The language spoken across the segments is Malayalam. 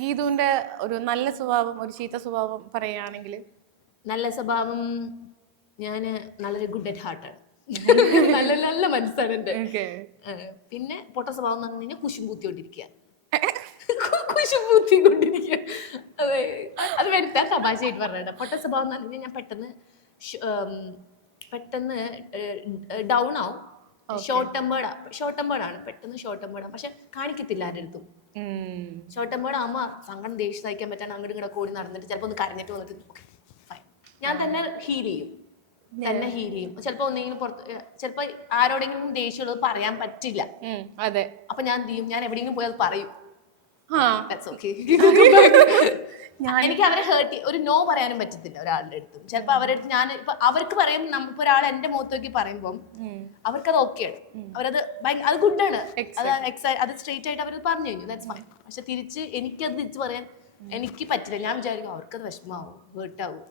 ഗീതുവിന്റെ ഒരു നല്ല സ്വഭാവം ഒരു ചീത്ത സ്വഭാവം പറയുകയാണെങ്കിൽ? നല്ല സ്വഭാവം, ഞാൻ നല്ലൊരു ഗുഡ് അറ്റ് ഹാർട്ടാണ്. നല്ല നല്ല മനസ്സാണ് എൻ്റെ. പിന്നെ പൊട്ട സ്വഭാവം എന്ന് പറഞ്ഞു കഴിഞ്ഞാൽ കുശുമ്പൂത്തിക്കൊണ്ടിരിക്കുക. കുശുമ്പൂത്തിക്കൊണ്ടിരിക്കുക, അതെ, അത് വരുത്താൻ തമാശയായിട്ട് പറഞ്ഞിട്ട്. പൊട്ട സ്വഭാവം എന്ന് പറഞ്ഞു കഴിഞ്ഞാൽ ഞാൻ പെട്ടെന്ന് ഡൗൺ ആവും. ഷോർട്ട് ടെമ്പേർഡാണ്, പെട്ടെന്ന് ഷോർട്ട് ടെമ്പേർഡാണ്. പക്ഷെ കാണിക്കത്തില്ല ആരുടെ അടുത്തും. ഷോർട്ട് ടെമ്പേർഡ് ആകുമ്പോൾ സങ്കടം ദേഷ്യം സഹിക്കാൻ പറ്റാണ്ട് അങ്ങോട്ട് ഇങ്ങോട്ട് കൂടി നടന്നിട്ട് ചിലപ്പോൾ ഒന്ന് കരഞ്ഞിട്ട് വന്നിട്ട് ഫൈൻ, ഞാൻ തന്നെ ഹീൽ ചെയ്യും. ചിലപ്പോൾ ഒന്നെങ്കിലും പുറത്ത്, ചിലപ്പോൾ ആരോടെങ്കിലും ദേഷ്യമുള്ളത് പറയാൻ പറ്റില്ല. അതെ, അപ്പൊ ഞാൻ എന്ത് ചെയ്യും, ഞാൻ എവിടെയെങ്കിലും പോയി അത് പറയും. എനിക്ക് അവരെ ഹേർട്ട്, ഒരു നോ പറയാനും പറ്റത്തില്ല ഒരാളുടെ അടുത്തും. ചിലപ്പോൾ അവരുടെ അടുത്ത് ഞാൻ ഇപ്പൊ അവർക്ക് പറയും, നമ്മളിപ്പോ ഒരാൾ എന്റെ മുഖത്ത് നോക്കി പറയുമ്പോൾ അവർക്കത് ഓക്കെയാണ്, അവരത് അത് ഗുഡാണ്, അത് സ്ട്രെയിറ്റ് ആയിട്ട് അവരത് പറഞ്ഞു കഴിഞ്ഞു, ദാറ്റ്സ് ഫൈൻ. പക്ഷെ തിരിച്ച് എനിക്കത് തിരിച്ച് പറയാൻ എനിക്ക് പറ്റില്ല. ഞാൻ വിചാരിക്കും അവർക്കത് വിഷമാവും, ഹേർട്ടാവും.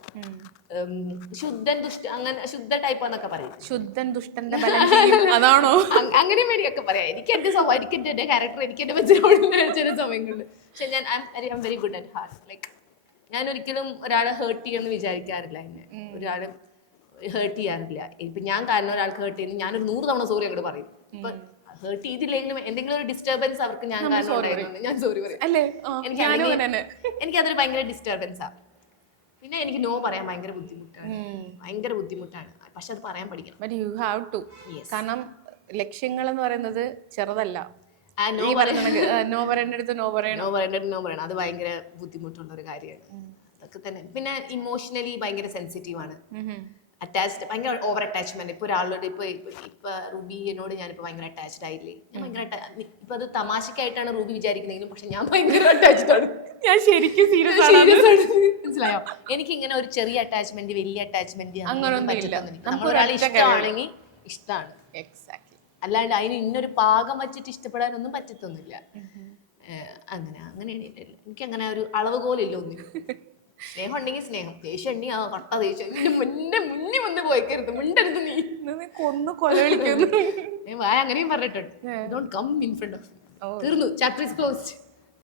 ശുദ്ധൻ ദുഷ്ട, അങ്ങനെ ശുദ്ധ ടൈപ്പ് എന്നൊക്കെ പറയും. ശുദ്ധൻ ദുഷ്ടന്റെ അതാണോ? അങ്ങനെ വേണ്ടിയൊക്കെ പറയാം. എനിക്ക് എന്റെ സ്വഭാവം, എനിക്ക് എന്റെ ക്യാരക്ടർ, എനിക്ക് എന്റെ മനസ്സിലുള്ള ചില സമയങ്ങളിൽ. പക്ഷെ ഞാൻ I am very good at heart. Like ഞാൻ ഒരിക്കലും ഒരാളെ ഹേർട്ട് ചെയ്യുമെന്ന് വിചാരിക്കാറില്ല. എന്നെ ഒരാളെ ഹേർട്ട് ചെയ്യാറില്ല. ഇപ്പൊ ഞാൻ കാരണം ഒരാൾക്ക് ഹേർട്ട് ചെയ്യുന്നു, ഞാനൊരു 100 തവണ സോറി അങ്ങോട്ട് പറയും. ഇപ്പൊ ഹേർട്ട് ചെയ്തില്ലെങ്കിലും എന്തെങ്കിലും ഒരു ഡിസ്റ്റർബൻസ് അവർക്ക് ഞാൻ കാരണം ഞാൻ സോറി പറയും. അല്ലേ? എനിക്കതൊരു ഭയങ്കര ഡിസ്റ്റർബൻസാ. പിന്നെ എനിക്ക് നോ പറയാൻ ഭയങ്കര ബുദ്ധിമുട്ടാണ്. പക്ഷെ അത് പറയാൻ പഠിക്കണം. But you have to. കാരണം ലക്ഷ്യങ്ങൾ എന്ന് പറയുന്നത് ചെറുതല്ല. നോ പറയേണ്ടടുത്ത് നോ പറയണം. അത് ഭയങ്കര ബുദ്ധിമുട്ടുള്ള ഒരു കാര്യമാണ്. അതൊക്കെ തന്നെ. പിന്നെ ഇമോഷണലി ഭയങ്കര സെൻസിറ്റീവ് ആണ്. അറ്റാച്ച്ഡ്, ഭയങ്കര ഓവർ അറ്റാച്ച്മെന്റ്. ഇപ്പൊ ഒരാളോട് ഇപ്പൊ റൂബി എന്നോട് ഞാനിപ്പോ ഭയങ്കര അറ്റാച്ച്ഡ് ആയില്ലേ, ഞാൻ ഭയങ്കര ഇപ്പൊ അത് തമാശക്കായിട്ടാണ് റൂബി വിചാരിക്കുന്നെങ്കിലും പക്ഷെ ഞാൻ ഭയങ്കര അറ്റാച്ച്ഡ് ആണ്. ഞാൻ ശരിക്കും സീരിയസ് ആണ്. മനസ്സിലായോ? എനിക്ക് ഇങ്ങനെ ഒരു ചെറിയ അറ്റാച്ച്മെന്റ്, വലിയ അറ്റാച്ച്മെന്റ് നമ്മൾ ഒരാളെ ഇഷ്ടമാണെങ്കിൽ ഇഷ്ടമാണ്. എക്സാക്ട്ലി. അല്ലാണ്ട് അതിന് ഇന്നൊരു പാകം വച്ചിട്ട് ഇഷ്ടപ്പെടാനൊന്നും പറ്റത്തൊന്നുമില്ല. അങ്ങനെയാണ് എനിക്ക് അങ്ങനെ ഒരു അളവുകോലില്ല ഒന്നും. സ്നേഹം ഉണ്ടെങ്കിൽ സ്നേഹം, ദേഷ്യം ഉണ്ടെങ്കിൽ ആ കട്ട ദേഷ്യം. മുന്നിൽ വന്ന് പോയിക്കരുത്, മിണ്ടരുത്, നീ കൊന്നു കൊല വിളിക്കുന്നു. അങ്ങനെയും പറഞ്ഞിട്ടുണ്ട്. Don't come in front of. തീർന്നു, ചാപ്റ്റർ ഈസ് ക്ലോസ്ഡ്.